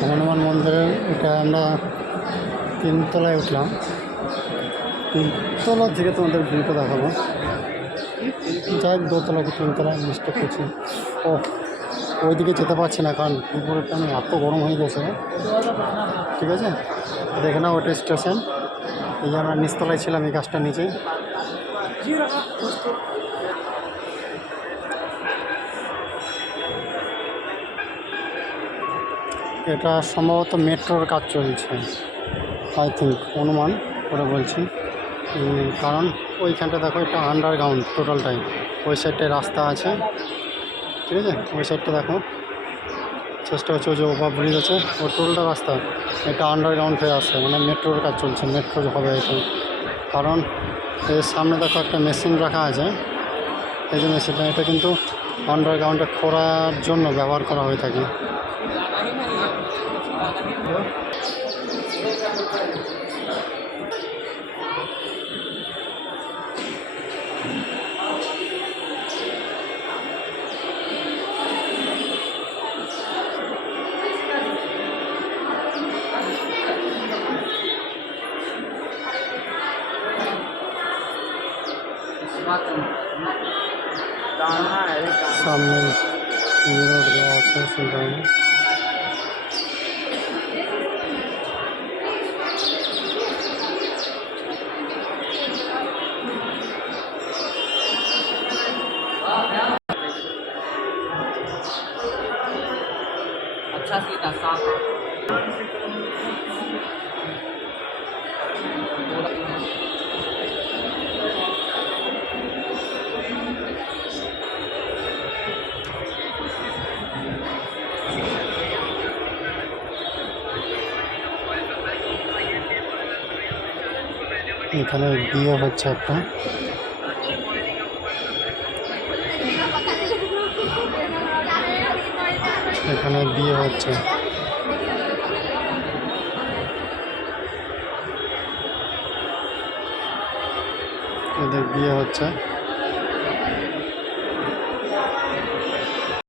হনুমান মন্দিরের এটা আমরা তিনতলায় উঠলাম। তিনতলা থেকে তোমাদের ভিউটা দেখাবো। যাই দোতলা কি তিনতলা মিস্টেক করছি। ও, ওইদিকে যেতে পারছি না, কারণ দুপুরের টাইমে এত গরম হয়ে গেছে। ঠিক আছে? দেখে নাও ওটা স্টেশন এই যে আমরা নিচতলায় ছিলাম এই গাছটার নিচে। এটা সম্ভবত মেট্রোর কাজ চলছে আই থিঙ্ক অনুমান করে বলছি। কারণ ওইখানটা দেখো, এটা আন্ডারগ্রাউন্ড টোটালটাই ওই সাইডটায় রাস্তা আছে, ঠিক আছে? ওই সাইডটা দেখো। চেষ্টা হচ্ছে যে ওভার ব্রিজ আছে ও টোটালটা রাস্তা। এটা আন্ডারগ্রাউন্ড হয়ে আসছে মানে মেট্রোর কাজ চলছে, মেট্রো হবে এটা। কারণ এর সামনে দেখো একটা মেশিন রাখা আছে, এই যে মেশিনটা এটা কিন্তু আন্ডারগ্রাউন্ডে খোঁড়ার জন্য ব্যবহার করা হয়ে থাকে। सामने रोड गया अच्छा सुन रहे हैं अच्छा सीधा साफ এখানে বিয়ে হচ্ছে একটা এখানে বিয়ে হচ্ছে। এদের বিয়ে হচ্ছে।